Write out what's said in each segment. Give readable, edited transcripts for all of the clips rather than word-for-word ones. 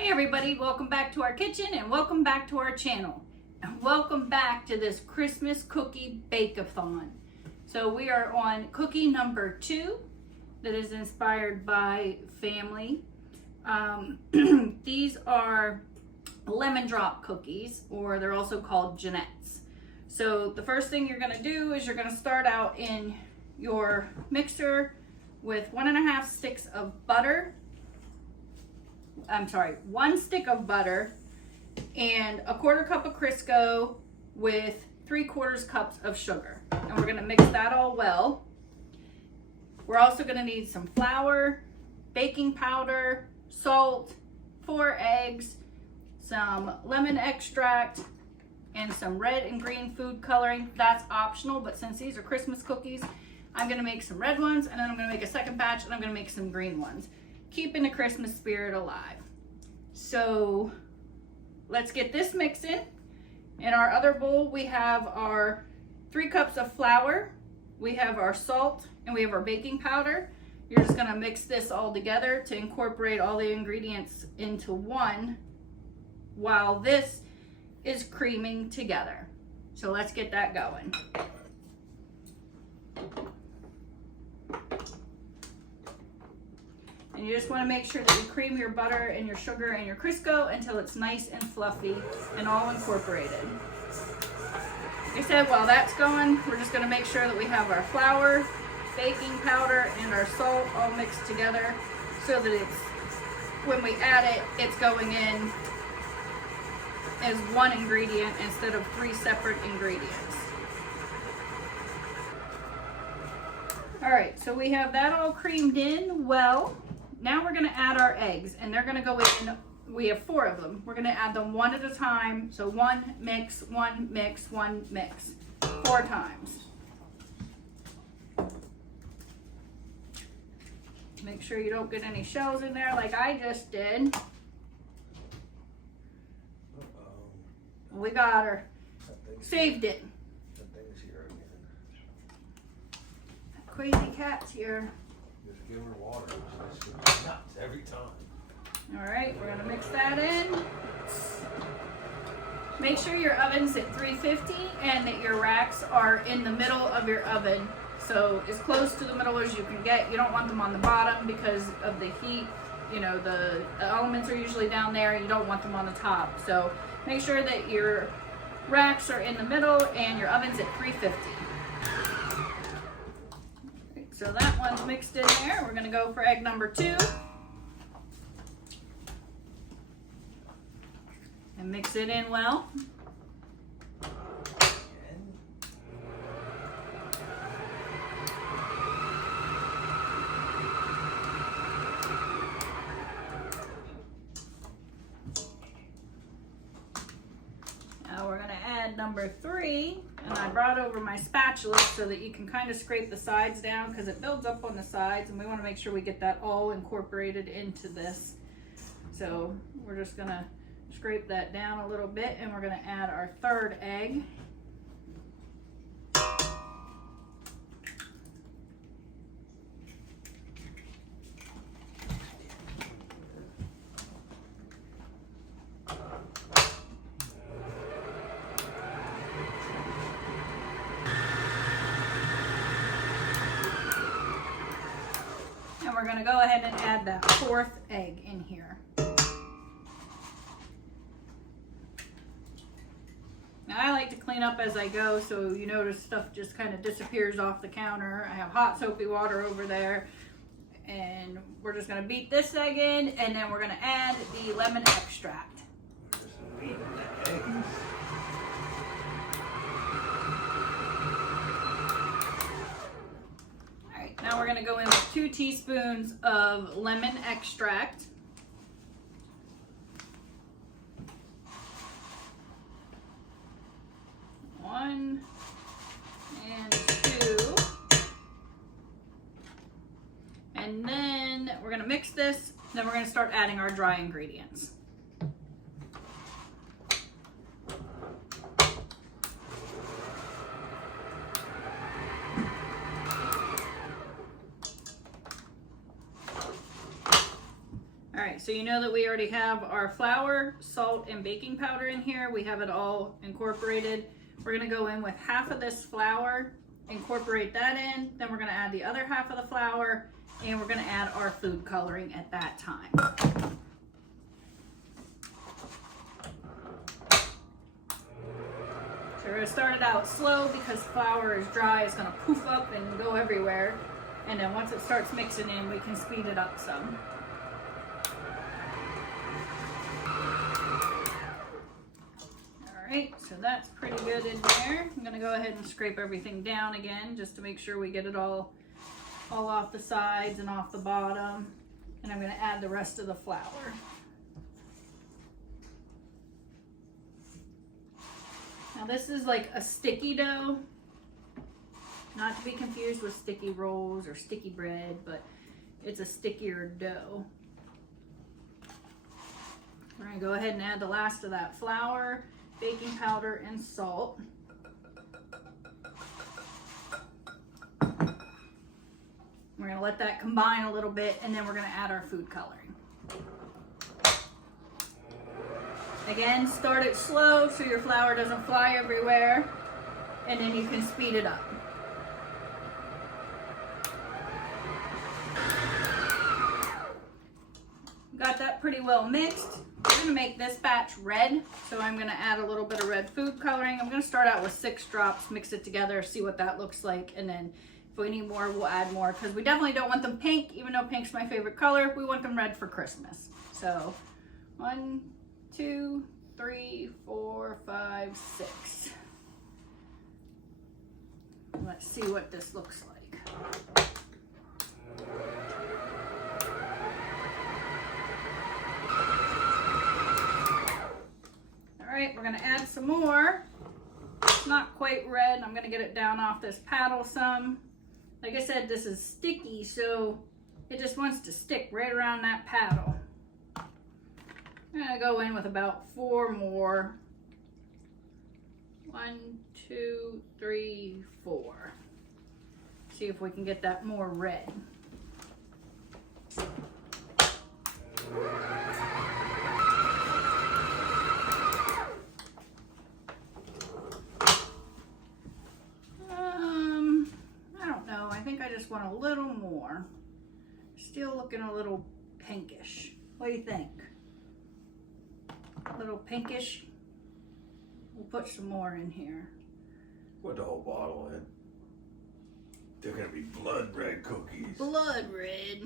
Hey everybody, welcome back to our kitchen and welcome back to our channel. And welcome back to this Christmas cookie bake-a-thon. So we are on cookie number 2 that is inspired by family. These are lemon drop cookies, or they're also called Genets. So the first thing you're gonna do is you're gonna start out in your mixer with 1.5 sticks of butter. One stick of butter and 1/4 cup of Crisco with 3/4 cups of sugar. And we're gonna mix that all well. We're also gonna need some flour, baking powder, salt, 4 eggs, some lemon extract, and some red and green food coloring. That's optional, but since these are Christmas cookies, I'm gonna make some red ones, and then I'm gonna make a second batch, and I'm gonna make some green ones, keeping the Christmas spirit alive. So let's get this mixed in. In our other bowl, we have our 3 cups of flour, we have our salt, and we have our baking powder. You're just gonna mix this all together to incorporate all the ingredients into one while this is creaming together. So let's get that going. And you just want to make sure that you cream your butter and your sugar and your Crisco until it's nice and fluffy and all incorporated. Like I said, while that's going, we're just going to make sure that we have our flour, baking powder, and our salt all mixed together so that it's, when we add it, it's going in as one ingredient instead of 3 separate ingredients. All right, so we have that all creamed in well. Now we're gonna add our eggs, and they're gonna go in, we have 4 of them. We're gonna add them one at a time. So 1 mix, 1 mix, 1 mix, 4 times. Make sure you don't get any shells in there like I just did. We got her. Saved it. That thing's here again. That crazy cat's here. Just give her water. Nuts every time. All right, we're gonna mix that in. Make sure your oven's at 350 and that your racks are in the middle of your oven. So as close to the middle as you can get. You don't want them on the bottom because of the heat. You know, the elements are usually down there. You don't want them on the top. So make sure that your racks are in the middle and your oven's at 350. So that one's mixed in there. We're gonna go for egg number 2. And mix it in well. Now we're gonna add number 3. And I brought over my spatula so that you can kind of scrape the sides down because it builds up on the sides, and we want to make sure we get that all incorporated into this. So we're just gonna scrape that down a little bit, and we're gonna add our 3rd egg. We're going to go ahead and add that 4th egg in here. Now I like to clean up as I go, so you notice stuff just kind of disappears off the counter. I have hot soapy water over there, and we're just going to beat this egg in, and then we're going to add the lemon extract. Now we're going to go in with 2 teaspoons of lemon extract. One and 2. And then we're going to mix this. Then we're going to start adding our dry ingredients. right, so you know that we already have our flour, salt, and baking powder in here. We have it all incorporated. We're gonna go in with half of this flour, incorporate that in, then we're gonna add the other half of the flour, and we're gonna add our food coloring at that time. So we're gonna start it out slow because flour is dry, it's gonna poof up and go everywhere. And then once it starts mixing in, we can speed it up some. Alright, so that's pretty good in there. I'm gonna go ahead and scrape everything down again just to make sure we get it all off the sides and off the bottom. And I'm gonna add the rest of the flour. Now this is like a sticky dough, not to be confused with sticky rolls or sticky bread, but it's a stickier dough. We're gonna go ahead and add the last of that flour, baking powder, and salt. We're gonna let that combine a little bit, and then we're gonna add our food coloring. Again, start it slow so your flour doesn't fly everywhere, and then you can speed it up. Got that pretty well mixed. We're gonna make this batch red, so I'm gonna add a little bit of red food coloring. I'm gonna start out with 6 drops, mix it together, see what that looks like, and then if we need more, we'll add more, because we definitely don't want them pink, even though pink's my favorite color. We want them red for Christmas. So 1, 2, 3, 4, 5, 6. Let's see what this looks like. All right, we're gonna add some more. It's not quite red. I'm gonna get it down off this paddle some. Like I said, this is sticky, so it just wants to stick right around that paddle. I'm gonna go in with about 4 more. 1, 2, 3, 4. See if we can get that more red. I don't know. I think I just want a little more. Still looking a little pinkish. What do you think? A little pinkish? We'll put some more in here. Put the whole bottle in. They're gonna be blood red cookies. Blood red.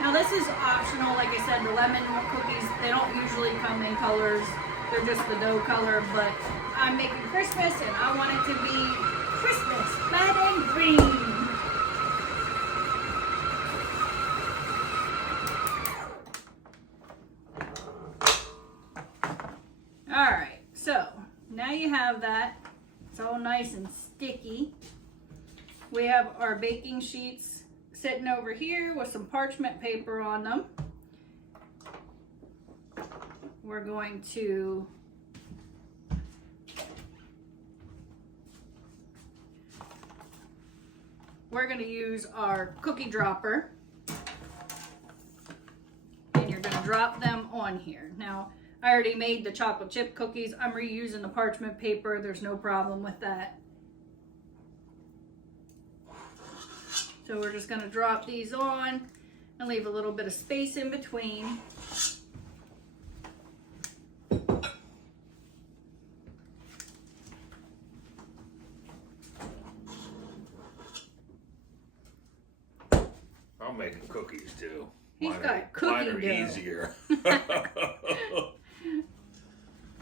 Now this is optional. Like I said, the lemon cookies, they don't usually come in colors. They're just the dough color, but I'm making Christmas and I want it to be Christmas, red and green. All right, so now you have that. It's all nice and sticky. We have our baking sheets sitting over here with some parchment paper on them. We're going to use our cookie dropper, and you're going to drop them on here. Now, I already made the chocolate chip cookies. I'm reusing the parchment paper. There's no problem with that. So we're just going to drop these on and leave a little bit of space in between. I'm making cookies too. He's got cookie dough. Mine are easier.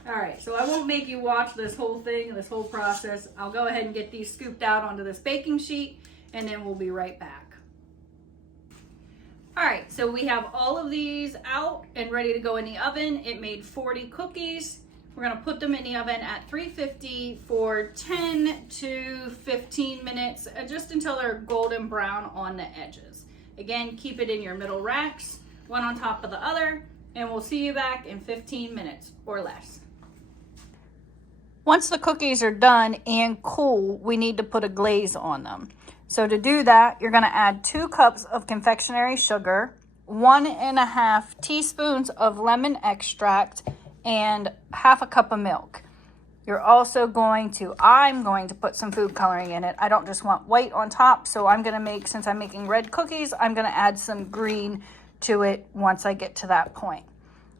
All right, so I won't make you watch this whole thing, this whole process. I'll go ahead and get these scooped out onto this baking sheet, and then we'll be right back. All right, so we have all of these out and ready to go in the oven. It made 40 cookies. We're gonna put them in the oven at 350 for 10 to 15 minutes, just until they're golden brown on the edges. Again, keep it in your middle racks, one on top of the other, and we'll see you back in 15 minutes or less. Once the cookies are done and cool, we need to put a glaze on them. So to do that, you're gonna add 2 cups of confectionery sugar, 1.5 teaspoons of lemon extract, and half a cup of milk. You're also I'm going to put some food coloring in it. I don't just want white on top, so since I'm making red cookies, I'm gonna add some green to it once I get to that point.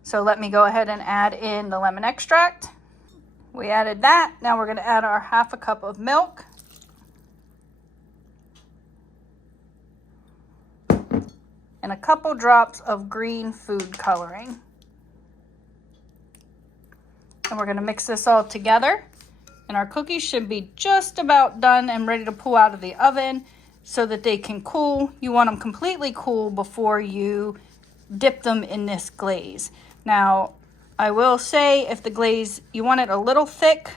So let me go ahead and add in the lemon extract. We added that. Now we're gonna add our half a cup of milk. And a couple drops of green food coloring. And we're gonna mix this all together. And our cookies should be just about done and ready to pull out of the oven so that they can cool. You want them completely cool before you dip them in this glaze. Now, I will say if the glaze, you want it a little thick.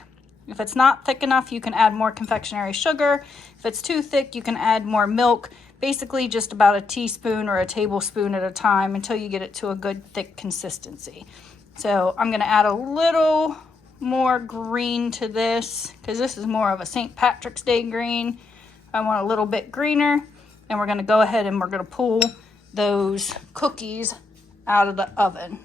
If it's not thick enough, you can add more confectionery sugar. If it's too thick, you can add more milk. Basically just about a teaspoon or a tablespoon at a time until you get it to a good thick consistency. So I'm gonna add a little more green to this because this is more of a St. Patrick's Day green. I want a little bit greener, and we're gonna go ahead and we're gonna pull those cookies out of the oven.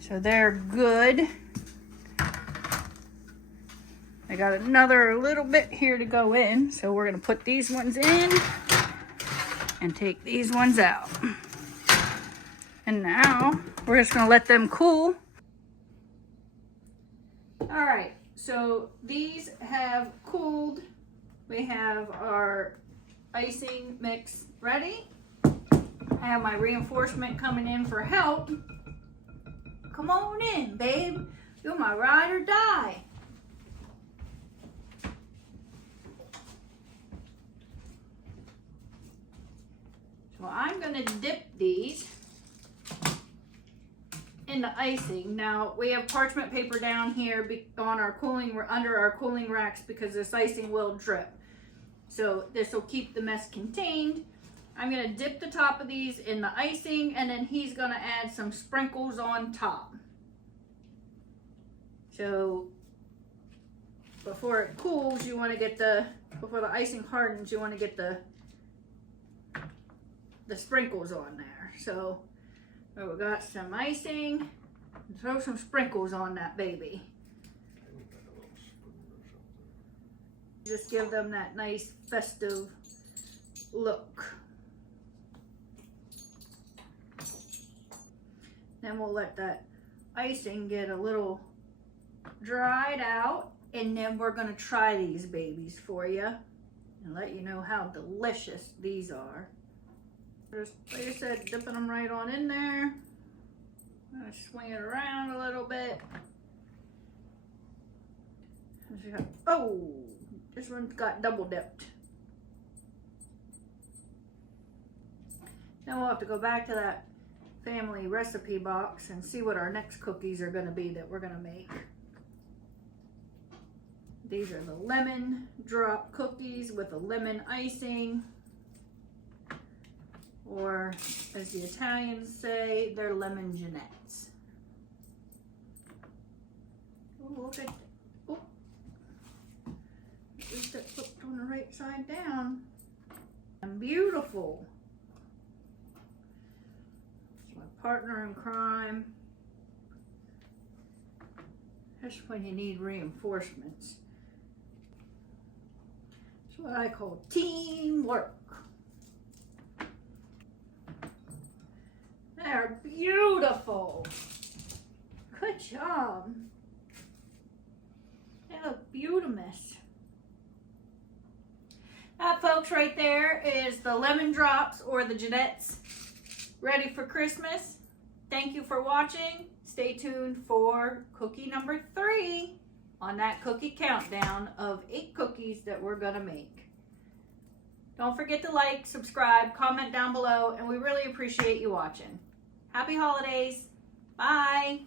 So they're good. I got another little bit here to go in, so we're gonna put these ones in and take these ones out. And now we're just gonna let them cool. All right, so these have cooled. We have our icing mix ready. I have my reinforcement coming in for help. Come on in, babe. You're my ride or die. So I'm gonna dip these in the icing. Now we have parchment paper down here on our under our cooling racks because this icing will drip. So this will keep the mess contained. I'm gonna dip the top of these in the icing, and then he's gonna add some sprinkles on top. So before it cools, you wanna get before the icing hardens, you wanna get the sprinkles on there. So we got some icing, throw some sprinkles on that baby. Just give them that nice festive look. Then we'll let that icing get a little dried out, and then we're gonna try these babies for you and let you know how delicious these are. Just, like I said, dipping them right on in there. I'm gonna swing it around a little bit. Oh, this one's got double dipped. Then we'll have to go back to that family recipe box and see what our next cookies are gonna be that we're gonna make. These are the lemon drop cookies with a lemon icing. Or, as the Italians say, they're lemon genets. Oh, look at that. Oh. At least that flipped on the right side down. And beautiful. It's my partner in crime. That's when you need reinforcements. It's what I call teamwork. They're beautiful. Good job. They look beautiful. That, folks, right there is the lemon drops or the Genets ready for Christmas. Thank you for watching. Stay tuned for cookie number 3 on that cookie countdown of 8 cookies that we're gonna make. Don't forget to like, subscribe, comment down below, and we really appreciate you watching. Happy holidays. Bye.